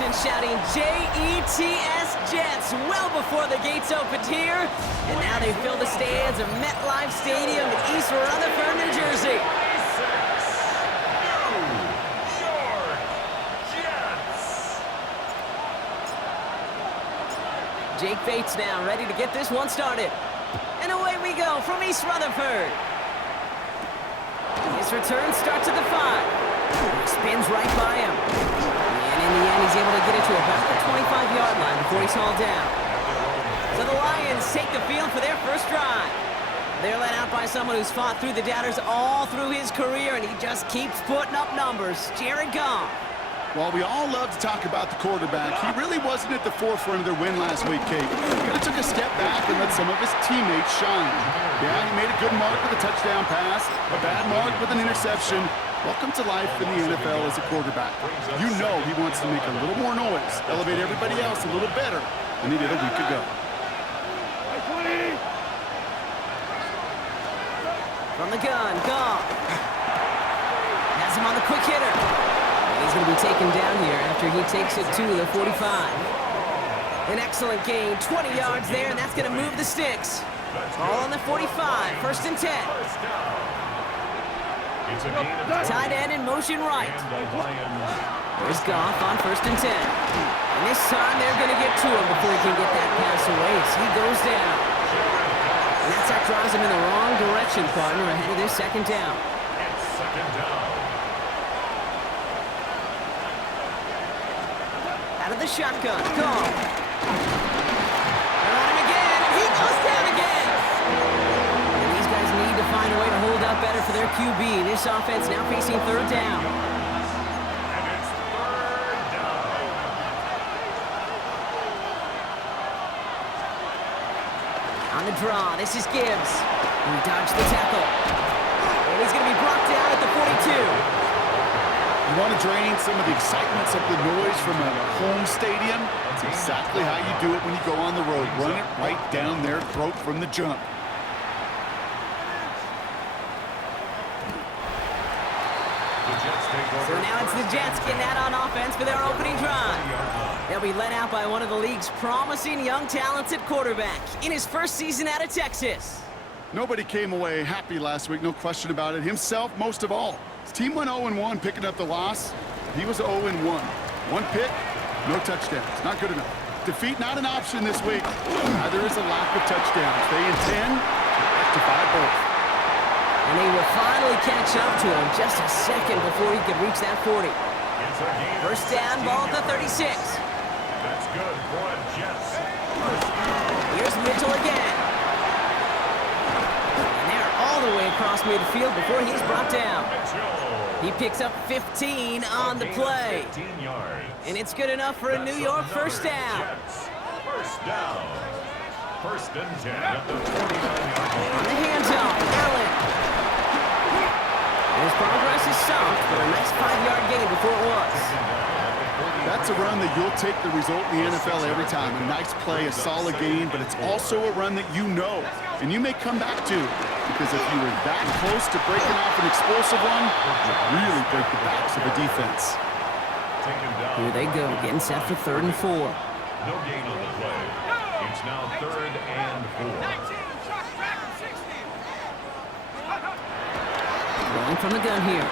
Boston shouting J-E-T-S Jets well before the gates opened here. And now they fill the stands of MetLife Stadium in East Rutherford, New Jersey. Jake Bates now ready to get this one started. And away we go from East Rutherford. His return starts at the 5. Spins right by him. And in the end, he's able to get it to about the 25-yard line before he's hauled down. So the Lions take the field for their first drive. They're led out by someone who's fought through the doubters all through his career, and he just keeps putting up numbers. Jared Goff. While we all love to talk about the quarterback, he really wasn't at the forefront of their win last week, Kate. He could have took a step back and let some of his teammates shine. Yeah, he made a good mark with a touchdown pass, a bad mark with an interception. Welcome to life in the NFL as a quarterback. You know he wants to make a little more noise, elevate everybody else a little better than he did a week ago. From the gun, Goff. Has him on the quick hitter. He's going to be taken down here after he takes it to the 45. An excellent gain, 20 yards there, and that's going to move the sticks. All on the 45, first and 10. Tight end in motion right. There's Goff on first and 10. And this time they're going to get to him before he can get that pass away. So he goes down. And that drives him in the wrong direction, partner, ahead of this second down. It's second down. Out of the shotgun, Goff. They're on him again, and he goes down again. And these guys need to find a way to hold up better for their QB. This offense now facing third down. And it's third down. On the draw, this is Gibbs. He dodged the tackle. And he's going to be brought down at the 42. You want to drain some of the excitement, some of the noise from a home stadium? That's exactly how you do it when you go on the road. Run it right down their throat from the jump. So now it's the Jets getting out on offense for their opening drive. They'll be led out by one of the league's promising young talented quarterback in his first season out of Texas. Nobody came away happy last week, no question about it. Himself, most of all. His team went 0-1 picking up the loss. He was 0-1. One pick, no touchdowns. Not good enough. Defeat not an option this week. Neither is a lack of touchdowns. They intend to rectify both. And they will finally catch up to him just a second before he could reach that 40. First down, ball at the 36. That's good for the Jets. Here's Mitchell again. And they're all the way across midfield before he's brought down. He picks up 15 on the play. 15 yards. And it's good enough for a New York first down. First down. First and 10 at the 49-yard line. On the handoff, Allen. His progress is soft, but a nice 5-yard gain before it was. That's a run that you'll take the result in the NFL every time. A nice play, a solid gain, but it's also a run that you know and you may come back to. Because if you were that close to breaking off an explosive one, you really break the backs of a defense. Here they go, getting set for 3rd and 4. No gain on the play. It's now 3rd and 4. Rolling from the gun here.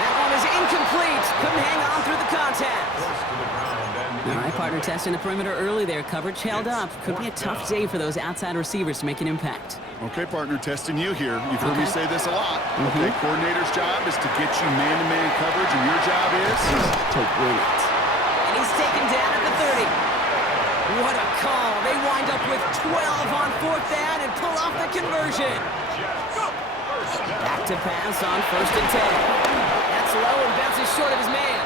That one is incomplete. Couldn't hang on through the contact. All right, partner, testing the perimeter early there. Coverage held up. Could be a tough day for those outside receivers to make an impact. Okay, partner, testing you here. You've heard me say this a lot. Okay, coordinator's job is to get you man-to-man coverage, and your job is to win it. And he's taken down at the 30. What a call. They wind up with 12 on 4th down and pull off the conversion. Back to pass on 1st and 10. That's low and bounces short of his man.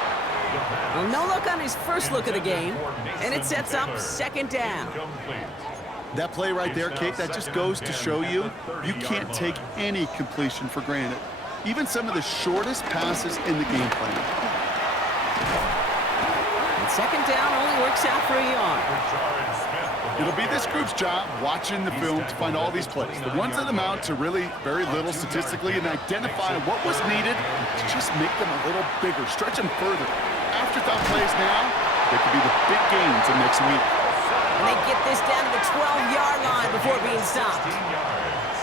Well, no look on his first look of the game, and it sets up 2nd down. That play right there, Kate, that just goes to show you can't take any completion for granted. Even some of the shortest passes in the game plan. And 2nd down only works out for a yard. It'll be this group's job watching the film to find all these plays, the ones that amount to really very little statistically, and identify what was needed to just make them a little bigger, stretch them further. Afterthought plays now, they could be the big gains of next week. And they get this down to the 12-yard line before being stopped. 16 yards.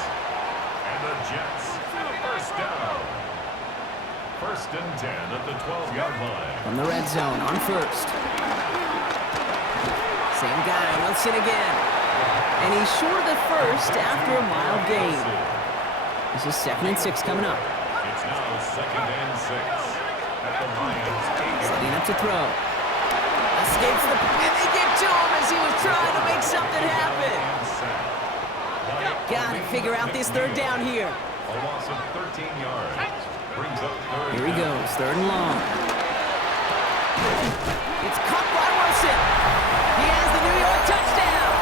And the Jets, first down. First and 10 at the 12-yard line. From the red zone on first. Same guy, Wilson again. And he's short of the first after a mild gain. This is 2nd and 6 coming up. It's now 2nd and 6 at the Lions' 8-yard Setting up to throw. Escapes the... And they get to him as he was trying to make something happen. Gotta figure out this third down here. A loss of 13 yards. Brings up third. Here he goes, 3rd and long. It's caught by Wilson. He has the New York touchdown.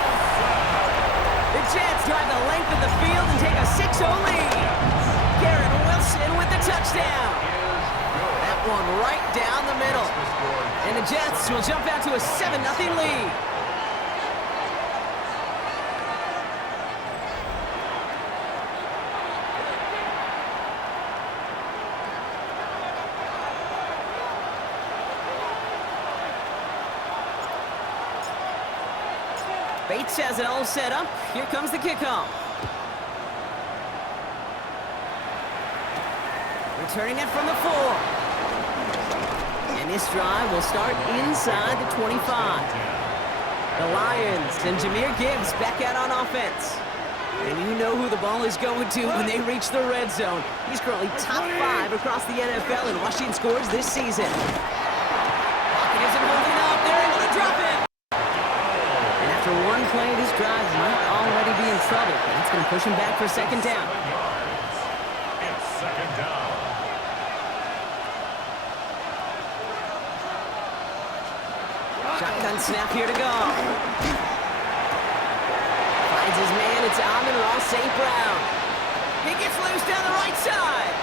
The Jets drive the length of the field and take a 6-0 lead. Garrett Wilson with the touchdown. That one right down the middle. And the Jets will jump out to a 7-0 lead. Bates has it all set up. Here comes the kickoff. Returning it from the 4. And this drive will start inside the 25. The Lions and Jahmyr Gibbs back out on offense. And you know who the ball is going to when they reach the red zone. He's currently top 5 across the NFL in rushing scores this season. Pocket isn't holding up. They're able to drop it. And after one play, this drive might already be in trouble. That's going to push him back for 2nd down. It's 2nd down. Shotgun snap here to go. Finds his man, it's Amon-Ra St. Brown. He gets loose down the right side.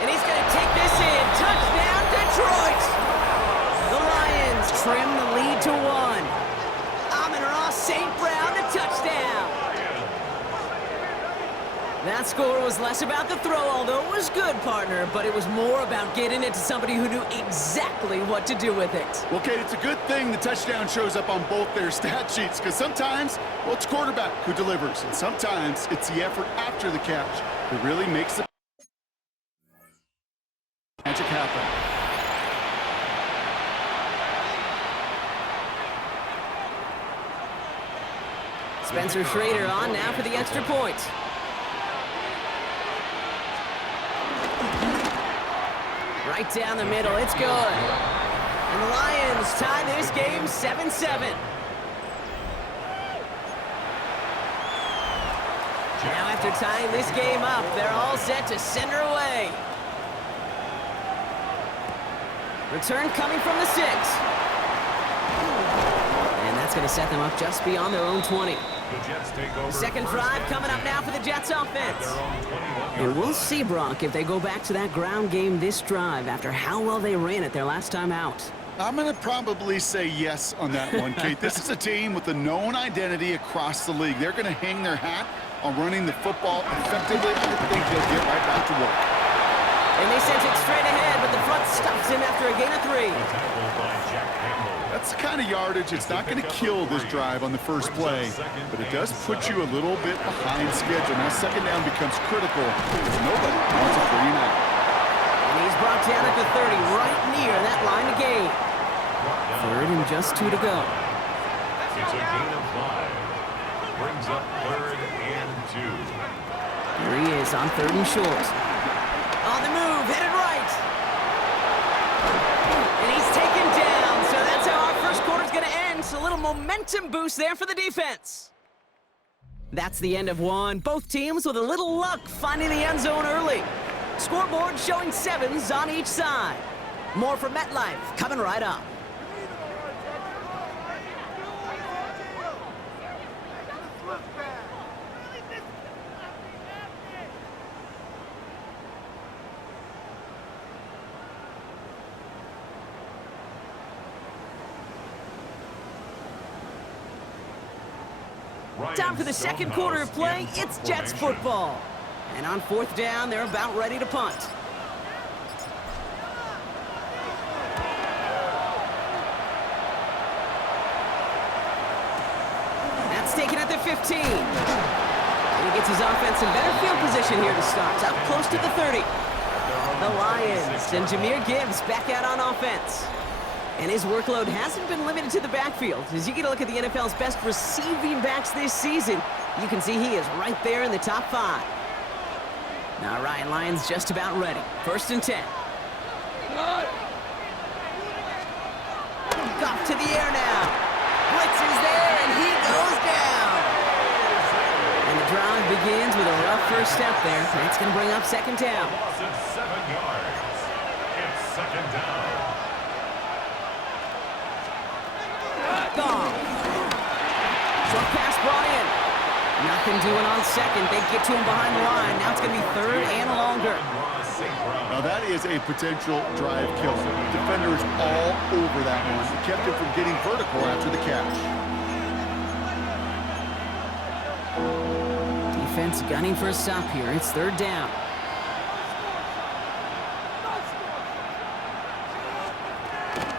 And he's going to take this in. Touchdown, Detroit! The Lions trim the lead to 1. Amon-Ra St. Brown, a touchdown. That score was less about the throw, although it was good, partner, but it was more about getting it to somebody who knew exactly what to do with it. Well, Kate, it's a good thing the touchdown shows up on both their stat sheets, because sometimes, well, it's quarterback who delivers, and sometimes it's the effort after the catch that really makes the magic happen. Spencer Schrader on now for the extra point. Right down the middle, it's good. And the Lions tie this game 7-7. Now after tying this game up, they're all set to send her away. Return coming from the 6. And that's going to set them up just beyond their own 20. The Jets take over. Second drive coming up now for the Jets offense. And we'll see, Brock, if they go back to that ground game this drive after how well they ran it their last time out. I'm going to probably say yes on that one, Kate. This is a team with a known identity across the league. They're going to hang their hat on running the football effectively. I think they'll get right back to work. And they sent it straight ahead, but the front stops him after a gain of 3. That's the kind of yardage. It's not going to kill this drive on the first play, but it does put you a little bit behind schedule. Now, 2nd down becomes critical because nobody wants a 3 and out. And he's brought down at the 30, right near that line of gain. 3rd and just 2 to go. It's a gain of 5. Brings up 3rd and 2. Here he is on 3rd and short. On the move, headed right. And he's taken down, so that's how our first quarter's going to end. So a little momentum boost there for the defense. That's the end of one. Both teams with a little luck finding the end zone early. Scoreboard showing 7s on each side. More from MetLife coming right up. Time for the second quarter of play. It's Jets football. And on fourth down, they're about ready to punt. That's taken at the 15. And he gets his offense in better field position here to start. Up close to the 30. The Lions and Jahmyr Gibbs back out on offense. And his workload hasn't been limited to the backfield. As you get a look at the NFL's best receiving backs this season, you can see he is right there in the top 5. Now Ryan Lyons just about ready. 1st and 10. Off to the air now. Blitz is there, and he goes down. And the drive begins with a rough first step there. That's going to bring up 2nd down. Loss of 7 yards. It's 2nd down. Gone. Short pass brought in. Nothing doing on 2nd. They get to him behind the line. Now it's going to be 3rd and longer. Now that is a potential drive killer. Defenders all over that one. It kept him from getting vertical after the catch. Defense gunning for a stop here. It's 3rd down.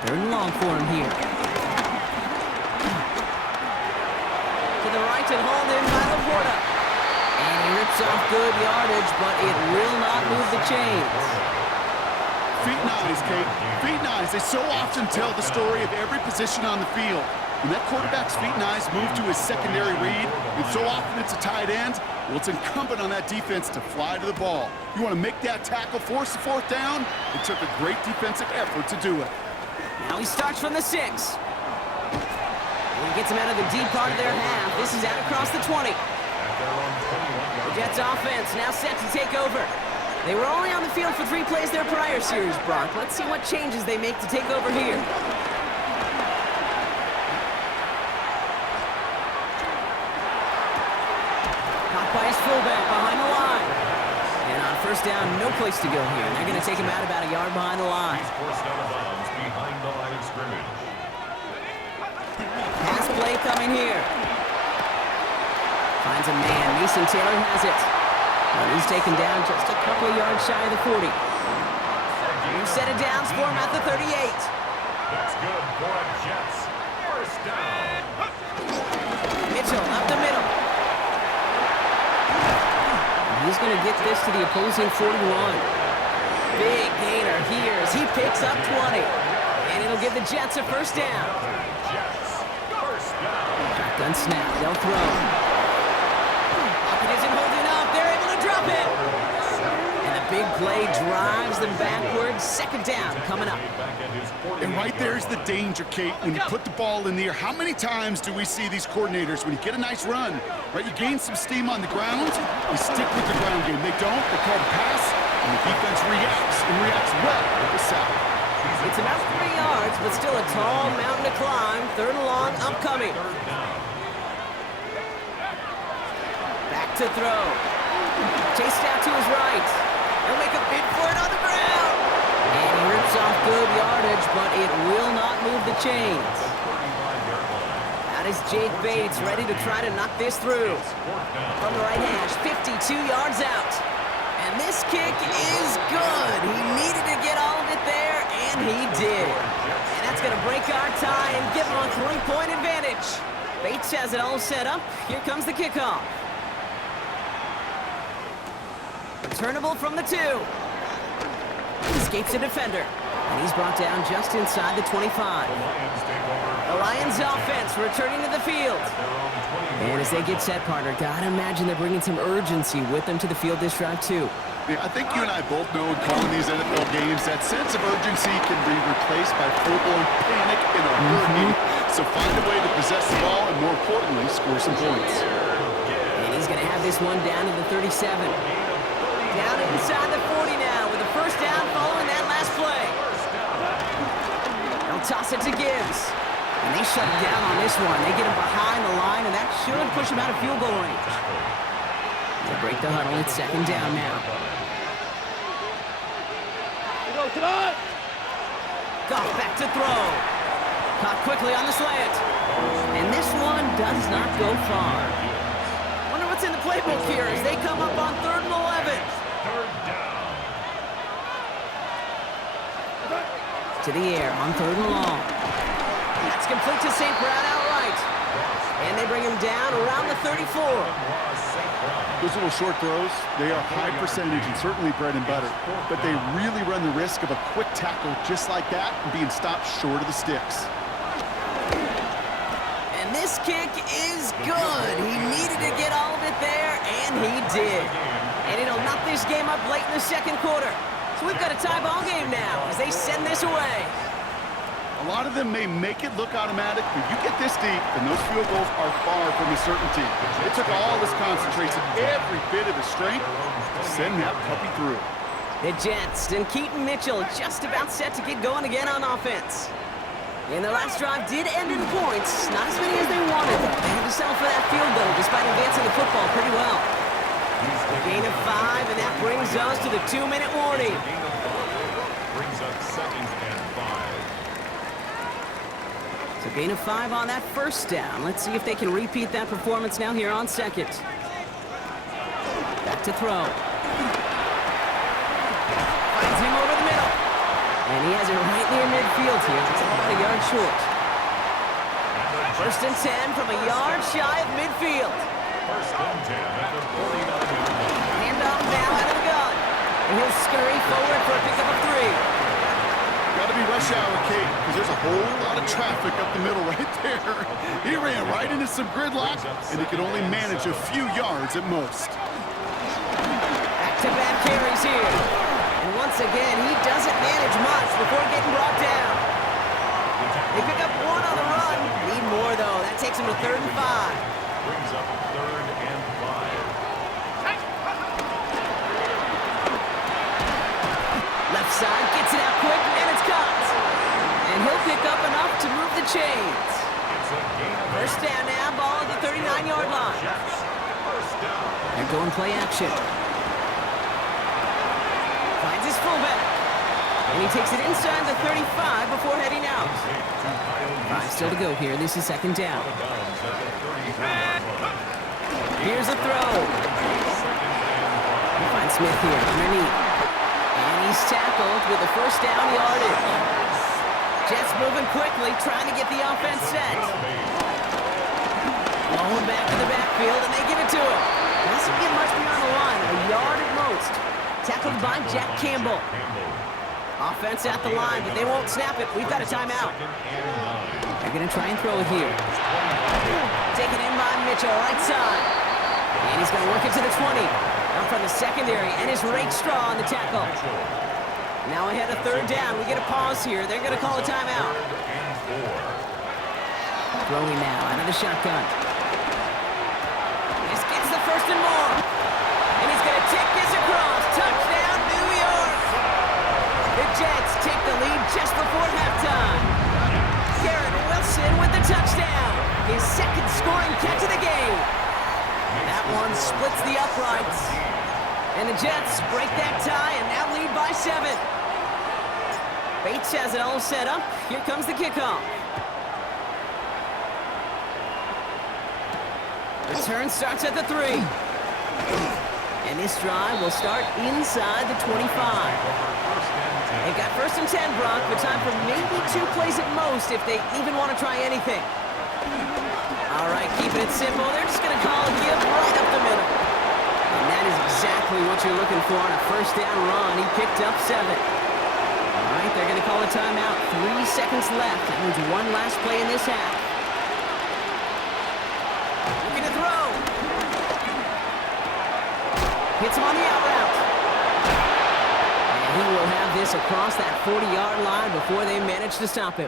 Third and long for him here. To the right and hauled in by Laporta. And he rips off good yardage, but it will not move the chains. Feet and eyes, Kate. Feet and eyes. They so often tell the story of every position on the field. When that quarterback's feet and eyes move to his secondary read, and so often it's a tight end, well, it's incumbent on that defense to fly to the ball. You want to make that tackle, force the 4th down? It took a great defensive effort to do it. Now he starts from the 6. And he gets him out of the deep part of their half. This is out across the 20. The Jets offense now set to take over. They were only on the field for 3 plays their prior series, Brock. Let's see what changes they make to take over here. Caught by his fullback behind the line. And on 1st down, no place to go here. They're going to take him out about a yard behind the line. He's forced out of bounds behind the line of scrimmage. Pass play coming here. Finds a man. Mason Taylor has it. And he's taken down just a couple of yards shy of the 40. You set it down for him at the 38. That's good for the Jets. 1st down. Mitchell up the middle. And he's going to get this to the opposing 41. Big gainer here as he picks up 20. And it'll give the Jets a 1st down. Jets. 1st down. Shotgun snap. They'll throw. It isn't holding up. They're able to drop it. And the big play drives them backwards. 2nd down coming up. And right there's the danger, Kate. When you put the ball in the air, how many times do we see these coordinators, when you get a nice run, right, you gain some steam on the ground, you stick with the ground game. They don't, they call the pass, and the defense reacts, and reacts well with the sack. It's about 3 yards, but still a tall mountain to climb. 3rd and long upcoming. Back to throw. Chased out to his right. He'll make a bid for it on the ground. And he rips off good yardage, but it will not move the chains. That is Jake Bates ready to try to knock this through. From the right hash, 52 yards out. And this kick is good. He needed to get all of it there, and he did. And that's going to break our tie and give him a 3-point advantage. Bates has it all set up. Here comes the kickoff. Returnable from the 2. Escapes a defender. And he's brought down just inside the 25. The Lions offense returning to the field. And as they get set, partner, gotta imagine they're bringing some urgency with them to the field this drive, too. Yeah, I think you and I both know in calling these NFL games that sense of urgency can be replaced by full-blown panic in a hurry. So find a way to possess the ball and, more importantly, score some points. And he's going to have this one down to the 37. Down inside the 40 now with a 1st down following that last play. They'll toss it to Gibbs. And they shut down on this one. They get him behind the line, and that should push him out of field goal range. They break the huddle. It's 2nd down now. Goff back to throw. Caught quickly on the slant. And this one does not go far. playbook here as they come up on 3rd and 11. Third down. To the air on 3rd and long. That's complete to St. Brown outright. And they bring him down around the 34. Those little short throws, they are high percentage and certainly bread and butter. But they really run the risk of a quick tackle just like that and being stopped short of the sticks. And this kick is good. He needed to get all of it there, and he did. And it'll knock this game up late in the 2nd quarter. So we've got a tie ball game now as they send this away. A lot of them may make it look automatic, but you get this deep, and those field goals are far from a certainty. It took all his concentration, every bit of his strength, to send that puppy through. The Jets and Keaton Mitchell just about set to get going again on offense. And the last drive did end in points. Not as many as they wanted. They had to settle for that field goal despite advancing the football pretty well. Gain of 5, and that brings us to the 2-minute warning. Brings up 2nd and 5. So gain of 5 on that 1st down. Let's see if they can repeat that performance now here on 2nd. Back to throw. Finds him over the middle. And he has it right near midfield here. It's about a yard short. 1st and 10 from a yard shy of midfield. 1st and 10 at the 49-yard line. Hand off now out of the gun. And he'll scurry forward for a pickup of 3. Got to be rush hour, Kate, because there's a whole lot of traffic up the middle right there. He ran right into some gridlock, and he could only manage a few yards at most. Back-to-back carries here. And once again, he doesn't manage much before getting brought down. They pick up 1 on the run. Need more, though. That takes him to 3rd and 5. Brings up 3rd and 5. Left side, gets it out quick, and it's caught. And he'll pick up enough to move the chains. It's a gain of 1st down now, ball at the 39-yard line. Jets. 1st down. They're going play action. Finds his fullback. And he takes it inside the 35 before heading out. 5 still to go here. This is 2nd down. Here's a throw. He finds Smith here underneath. And he's tackled with the 1st down yardage. Jets moving quickly, trying to get the offense set. Rolling back to the backfield, and they give it to him. Doesn't get much beyond the line, a yard at most. Tackled by Jack Campbell. Offense at the line, but they won't snap it. We've got a timeout. They're going to try and throw it here. Taken in by Mitchell, right side. And he's going to work it to the 20. Up from the secondary, and his Rake Straw on the tackle. Now ahead of 3rd down. We get a pause here. They're going to call a timeout. Throwing now out of the shotgun. This gets the 1st and more. And he's going to take this across. Touchdown, New York. The Jets take the lead just before halftime. Garrett Wilson with the touchdown. His 2nd scoring catch of the game. That one splits the uprights. And the Jets break that tie and now lead by 7. Bates has it all set up. Here comes the kickoff. Return starts at the 3. And this drive will start inside the 25. They've got 1st and 10, Brock, but time for maybe 2 plays at most if they even want to try anything. All right, keeping it simple. They're just going to call a give right up the middle. And that is exactly what you're looking for on a 1st down run. He picked up 7. All right, they're going to call a timeout. 3 seconds left. That means 1 last play in this half. Looking to throw. Hits him on the out route. And he will have this across that 40-yard line before they manage to stop him.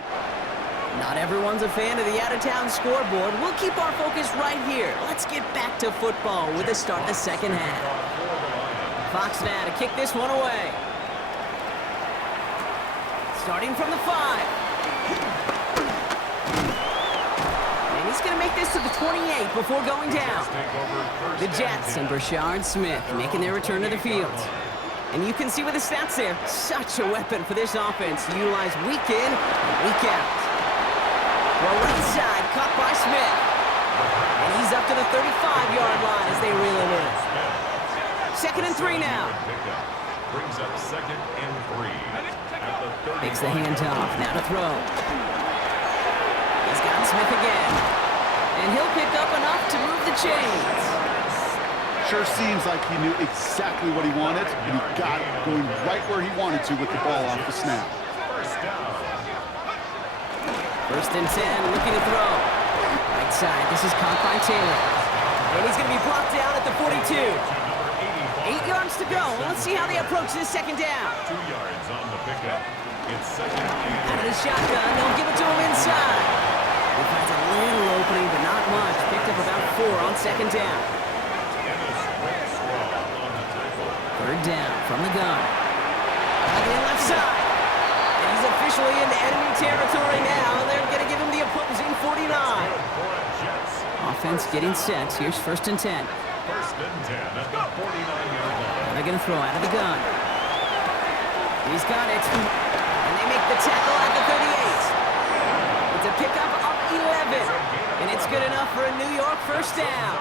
Not everyone's a fan of the out-of-town scoreboard. We'll keep our focus right here. Let's get back to football with the start of the 2nd half. Fox now to kick this one away. Starting from the 5. And he's going to make this to the 28 before going down. The Jets and Brashard Smith making their return to the field. And you can see with the stats there, such a weapon for this offense to utilize week in and week out. Well, right side, caught by Smith. And he's up to the 35-yard line as they reel him in. 2nd and 3 now. Brings up 2nd and 3 at the 30. Makes the handoff. Now to throw. He's got Smith again. And he'll pick up enough to move the chains. Sure seems like he knew exactly what he wanted, and he got it going right where he wanted to with the ball off the snap. First down. 1st and 10, looking to throw. Right side, this is caught by Taylor. And he's going to be brought down at the 42. 8 yards to go. Let's see how they approach this 2nd down. 2 yards on the pickup. It's 2nd and Out of the shotgun, they'll give it to him inside. He finds a little opening, but not much. Picked up about 4 on 2nd down. 3rd down from the gun. On the left side. And he's officially into enemy territory now. They're going to give him the opposing 49. Offense getting set. Here's 1st and 10. 1st and 10 at the 49-yard line. They're going to throw out of the gun. He's got it. And they make the tackle at the 38. It's a pickup of 11. And it's good enough for a New York 1st down.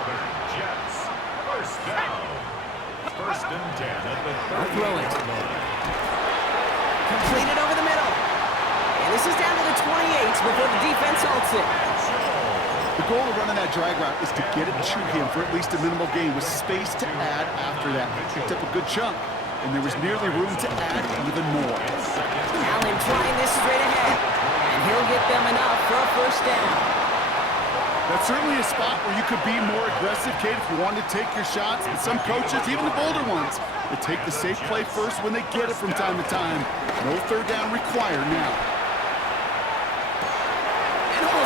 Jets. 1st down. 1st and 10 at the 30-yard line. Completed over the middle. And this is down to the 28 before the defense halts it. The goal of running that drag route is to get it to him for at least a minimal gain with space to add after that. He picked up a good chunk, and there was nearly room to add even more. Allen trying this straight ahead, and he'll get them enough for a 1st down. That's certainly a spot where you could be more aggressive, Kate, if you wanted to take your shots. And some coaches, even the bolder ones, will take the safe play first when they get it from time to time. No 3rd down required now.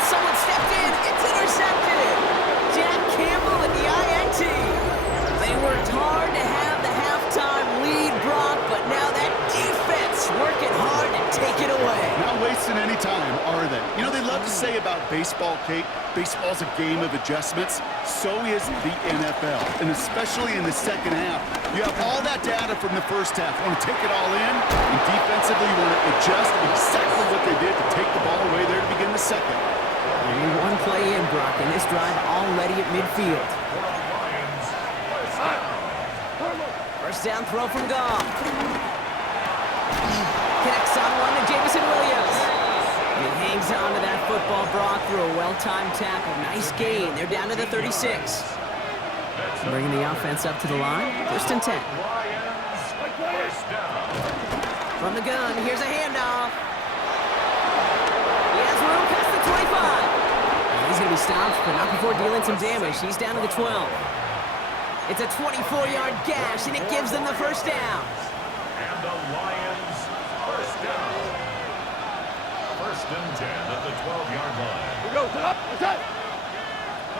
Someone stepped in. It's intercepted. Jack Campbell with the INT. They worked hard to have the halftime lead, Brock, but now that defense working hard to take it away. Not wasting any time, are they? You know, they love to say about baseball, Kate, baseball's a game of adjustments. So is the NFL, and especially in the 2nd half. You have all that data from the 1st half. You want to take it all in, and defensively you want to adjust exactly what they did to take the ball away there to begin the 2nd. Only one play in, Brock, and this drive already at midfield. 1st down throw from Goff. Connects on one to Jameson Williams. And he hangs on to that football, Brock, through a well-timed tackle. Nice gain. They're down to the 36. Bringing the offense up to the line. 1st and 10. From the gun, here's a handoff. He has room past the 25. He's going to be stopped, but not before dealing some damage. He's down to the 12. It's a 24-yard gash, and it gives them the 1st down. And the Lions 1st down. 1st and 10 at the 12-yard line. We go, set up, attack.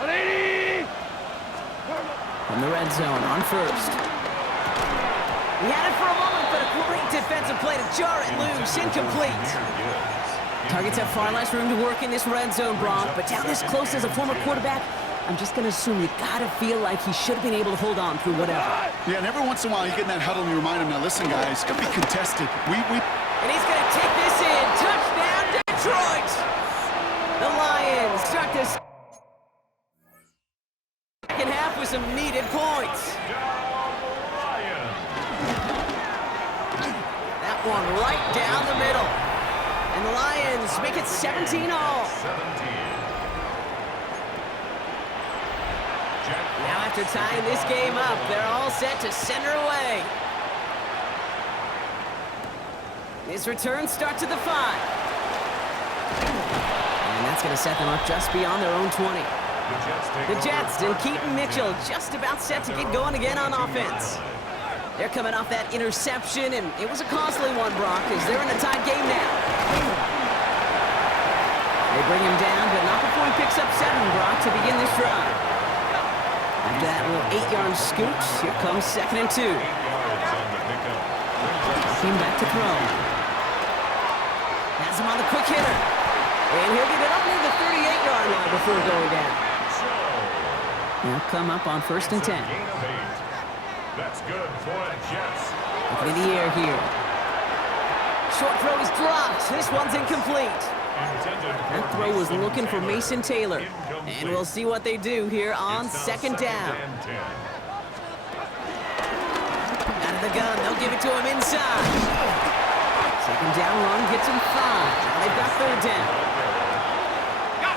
180. From the red zone on 1st. He had it for a moment, but a great defensive play to jar it loose. Incomplete. Targets have far less room to work in this red zone, Brock, but down this close as a former quarterback, I'm just going to assume you got to feel like he should have been able to hold on through whatever. Yeah, and every once in a while you get in that huddle and you remind him, now listen, guys, it's going to be contested. And he's going to take this in. Touchdown, Detroit! The Lions start this second half with some needed points. That one right down the middle. And the Lions make it 17 all. 17. Now after tying this game up, they're all set to send her away. His return starts at the 5. And that's going to set them up just beyond their own 20. The Jets and Keaton Mitchell just about set to get going again on offense. They're coming off that interception, and it was a costly one, Brock, as they're in a tied game now. They bring him down, but not before he picks up 7, Brock, to begin this drive. After that little 8-yard scoot, here comes 2nd and 2. Team back to throw. Has him on the quick hitter. And he'll get it up near the 38-yard line before going down. He'll come up on 1st and 10. That's good for the Jets. Looking in the air here. Short throw is dropped. This one's incomplete. That throw was looking for Mason Taylor. And we'll see what they do here on second down. Out of the gun, they'll give it to him inside. Second down run gets him 5. Now they've got third down.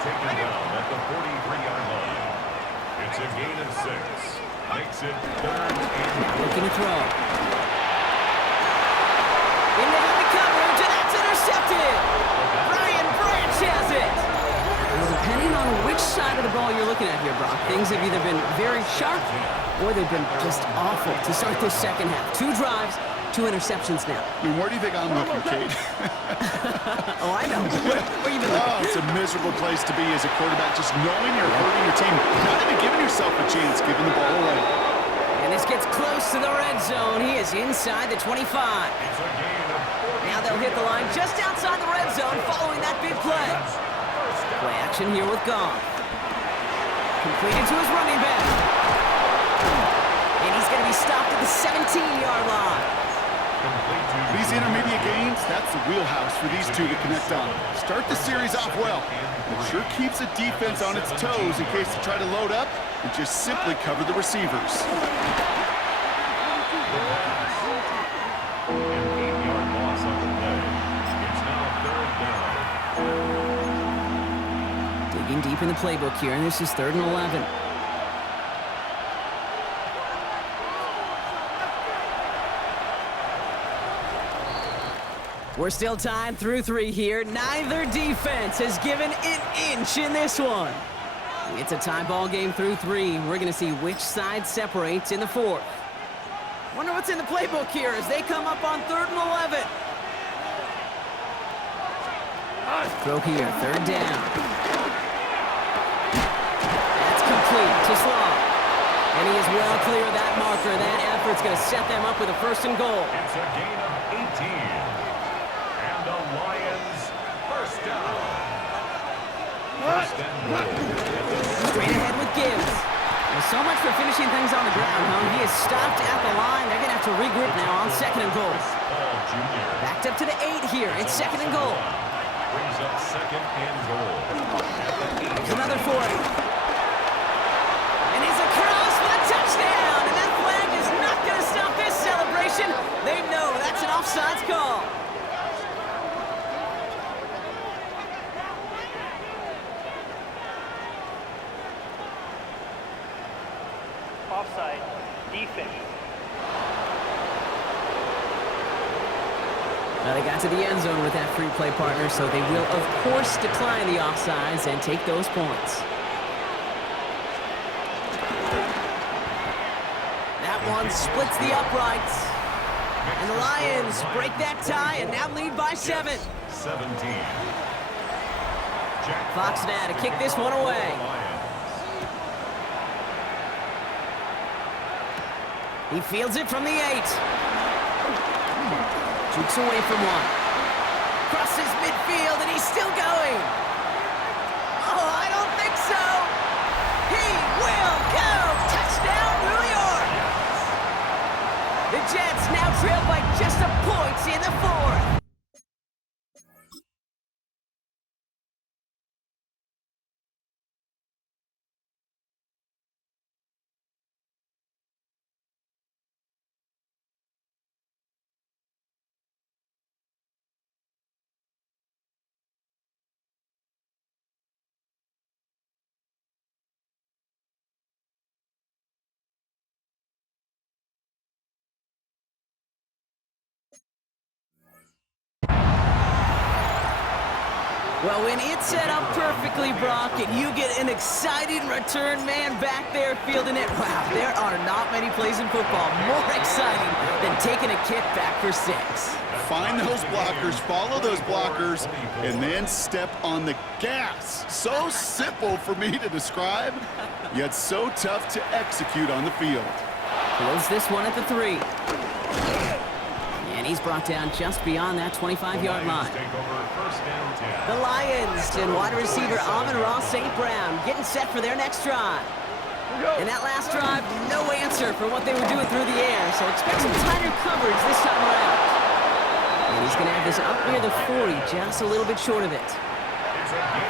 Taken down at the 43-yard line. It's a gain of 6. Makes it third and Looking to throw. In the heavy coverage, and that's intercepted. Brian Branch has it. Well, depending on which side of the ball you're looking at here, Brock, things have either been very sharp or they've been just awful to start this second half. 2 drives, 2 interceptions now. I mean, where do you think I'm looking, Kate? Oh, I know. Where you been looking? Oh, it's a miserable place to be as a quarterback, just knowing you're hurting your team, not even giving yourself a chance, giving the ball away. And this gets close to the red zone. He is inside the 25. Now they'll hit the line just outside the red zone following that big play. Play action here with Goff. Completed to his running back. And he's going to be stopped at the 17-yard line. These intermediate gains, that's the wheelhouse for these two to connect on. Start the series off well. It sure keeps the defense on its toes in case they try to load up and just simply cover the receivers. An 8-yard loss on the play. It's now third down. Digging deep in the playbook here, and this is 3rd and 11. We're still tied through 3 here. Neither defense has given an inch in this one. It's a tie ball game through 3. We're going to see which side separates in the 4th. Wonder what's in the playbook here as they come up on 3rd and 11. Throw here, 3rd down. That's complete to Slaw. And he is well clear of that marker. That effort's going to set them up with a 1st and goal. It's a gain of 18. The Lions first down. First and goal. Straight ahead with Gibbs. Well, so much for finishing things on the ground, huh? He is stopped at the line. They're going to have to regroup now on 2nd and goal. Backed up to the 8 here. It's 2nd and goal. Brings up 2nd and goal. There's another 40. And he's across for the touchdown. And that flag is not going to stop this celebration. They know that's an offsides call. Offside, defense. Now they got to the end zone with that free play partner, so they will, of course, decline the offsides and take those points. That one splits the uprights. And the Lions break that tie and now lead by 7. 17. Fox now to kick this one away. He fields it from the 8. Jukes away from one. Crosses midfield, and he's still going. Oh, I don't think so. He will go. Touchdown, New York. The Jets now trail by just a point in the 4th. Well, when it's set up perfectly, Brock, and you get an exciting return man back there fielding it, wow, there are not many plays in football more exciting than taking a kick back for 6. Find those blockers, follow those blockers, and then step on the gas. So simple for me to describe, yet so tough to execute on the field. Close this one at the 3. And he's brought down just beyond that 25-yard line. The Lions and wide receiver Amon-Ra St. Brown getting set for their next drive. And that last drive, no answer for what they were doing through the air, so expect some tighter coverage this time around. And he's going to have this up near the 40, just a little bit short of it.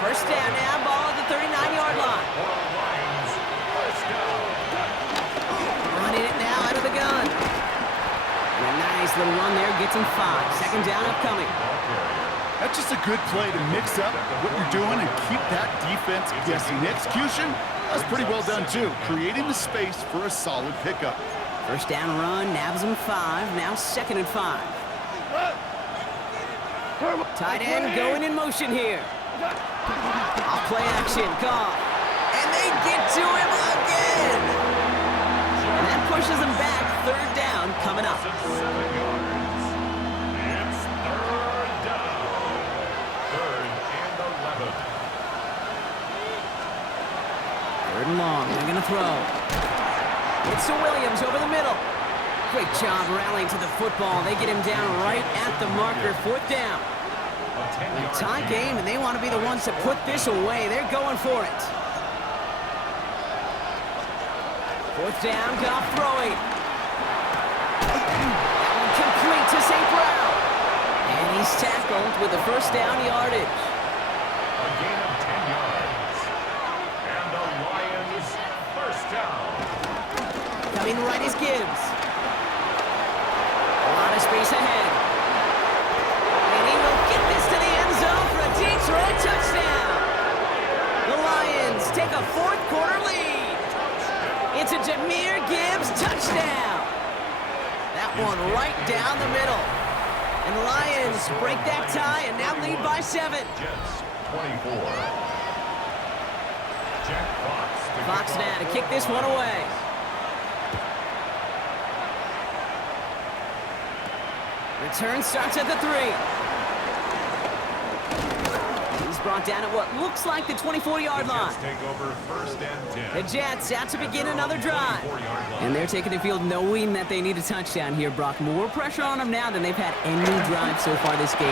First down now, ball at the 39-yard line. Lions, first down. Running it now out of the gun. And a nice little run there gets him 5. Second down upcoming. That's just a good play to mix up what you're doing and keep that defense guessing. The execution, that was pretty well done too, creating the space for a solid pickup. First down run, nabs him 5. Now second and 5. Tight end going in motion here. Off play action, Goff. And they get to him again. And that pushes him back. Third down coming up. 7 yards. It's third down. Third and 11. Third and long. They're going to throw. It's to Williams over the middle. Great job rallying to the football. They get him down right at the marker. Fourth down. A tie game, and they want to be the ones to put this away. They're going for it. Fourth down, Goff throwing. That one complete to St. Brown. And he's tackled with the first down yardage. A gain of 10 yards. And the Lions, first down. Coming right is Gibbs. A lot of space ahead. And he will get this to the end zone for a Detroit touchdown. The Lions take a fourth quarter lead. It's a Jahmyr Gibbs touchdown. That one right down the middle. And the Lions break that tie and now lead by 7. Jets, 24. Jack Fox. Fox now to kick this one away. Return starts at the 3. He's brought down at what looks like the 24-yard line. Jets take over first and 10. The Jets out to begin another drive. And they're taking the field knowing that they need a touchdown here, Brock. More pressure on them now than they've had any drive so far this game.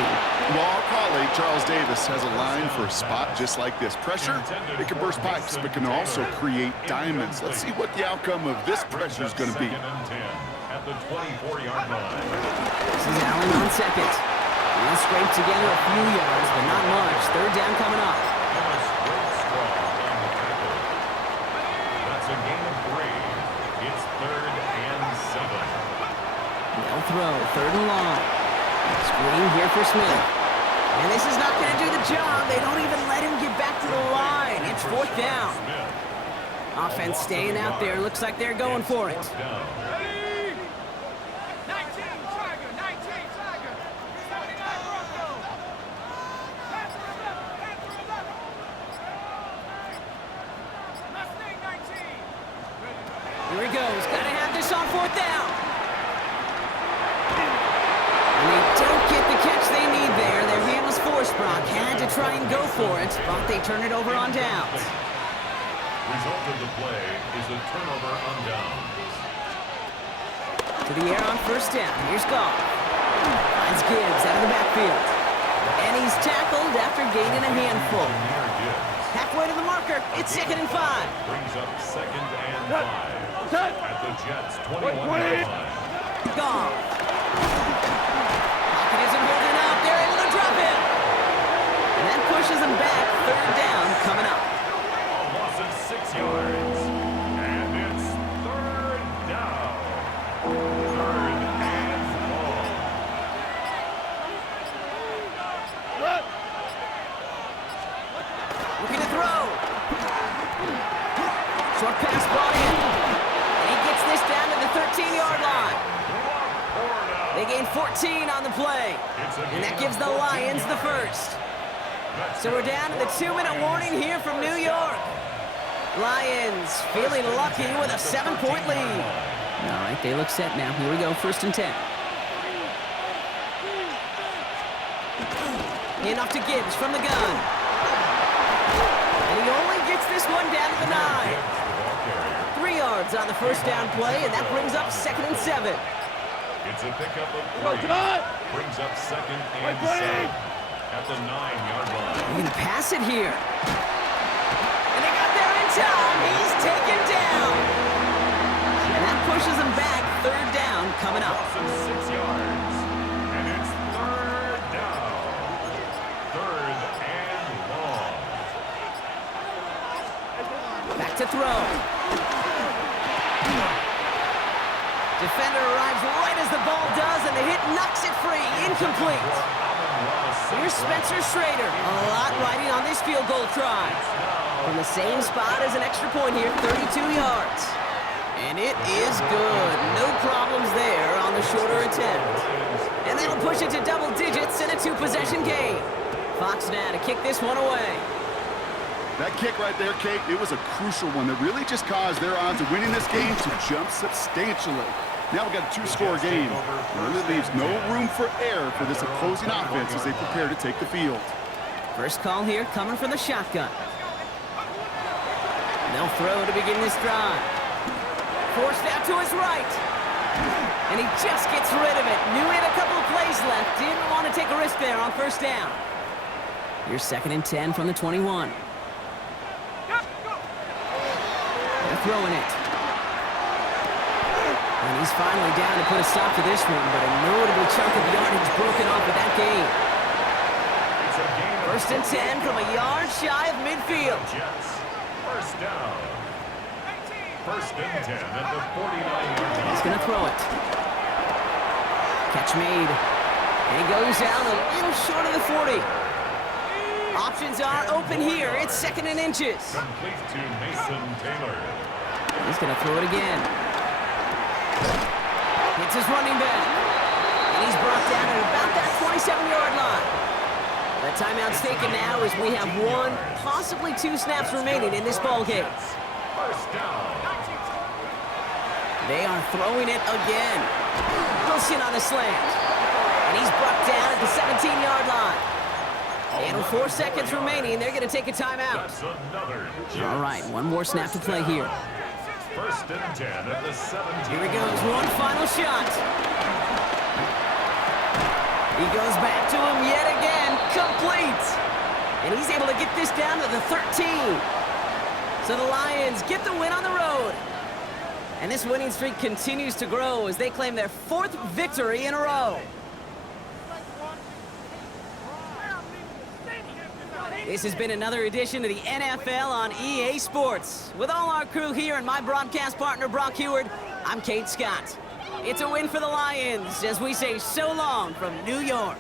Well, our colleague Charles Davis has a line for a spot just like this. Pressure, it can burst pipes, but can also create diamonds. Let's see what the outcome of this pressure is going to be. Second and 10 at the 24-yard line. This is Allen on second. He'll scrape together a few yards, but not much. Third down coming up. Thomas Wade Straw on the tackle. That's a gain of 3. It's third and 7. They'll throw. Third and long. Screen here for Smith. And this is not going to do the job. They don't even let him get back to the line. It's fourth down. Offense staying out there. Looks like they're going for it. Fourth down. Here he goes. Got to have this on fourth down. And they don't get the catch they need there. Their hand was forced, Brock. Had to try and go for it, but they turn it over on downs. Result of the play is a turnover on downs. To the air on first down. Here's Goff. Finds Gibbs out of the backfield. And he's tackled after gaining a handful. Jahmyr Gibbs Halfway to the marker. It's second and 5. brings up second and 5 at the Jets' 21-yard line. Goff. Pocket isn't holding up. They're able to drop him. And that pushes him back. Third down coming up. A loss of 6 yards. And it's third down. Third and long. Looking to throw. Short pass brought in. And he gets this down to the 13-yard line. They gain 14 on the play. And that gives the Lions the first. So we're down to the 2-minute warning here from New York. Lions feeling lucky with a 7-point lead. All right, they look set now. Here we go, first and 10. Hand off to Gibbs from the gun. And he only gets this one down to the 9. 3 yards on the first down play, and that brings up second and 7. It's a pickup of 3. Brings up second and 7 at the 9-yard line. They're going to pass it here. And they got there in time. He's taken down. And that pushes him back. Third down coming up. Loss of 6 yards. And it's third down. Third and long. complete. Here's Spencer Schrader. A lot riding on this field goal try. From the same spot as an extra point here, 32 yards. And it is good. No problems there on the shorter attempt. And that'll push it to double digits in a two-possession game. Fox now to kick this one away. That kick right there, Kate, it was a crucial one that really just caused their odds of winning this game to jump substantially. Now we've got a two-score game. It really leaves no room for error for this opposing offense as they prepare to take the field. First call here coming from the shotgun. They'll throw to begin this drive. Forced out to his right. And he just gets rid of it. Knew he had a couple of plays left. Didn't want to take a risk there on first down. Here's 2nd and 10 from the 21. They're throwing it. And he's finally down to put a stop to this one, but a notable chunk of yardage broken off with that gain. 1st and 10 from a yard shy of midfield. First down. 1st and 10 at the 49-yard line. He's going to throw it. Catch made. And he goes down a little short of the 40. Options are open here. It's 2nd and inches. Complete to Mason Taylor. He's going to throw it again. Hits his running back. And he's brought down at about that 27-yard line. The timeout's taken now as we have 1, possibly 2 snaps remaining in this ball game. First down. They are throwing it again. Wilson on the slant. And he's brought down at the 17-yard line. And with 4 seconds remaining, they're going to take a timeout. That's another. All right, 1 more snap to play here. 1st and 10 at the 17. Here he goes, one final shot. He goes back to him yet again, complete. And he's able to get this down to the 13. So the Lions get the win on the road. And this winning streak continues to grow as they claim their 4th victory in a row. This has been another edition of the NFL on EA Sports. With all our crew here and my broadcast partner, Brock Heward, I'm Kate Scott. It's a win for the Lions as we say so long from New York.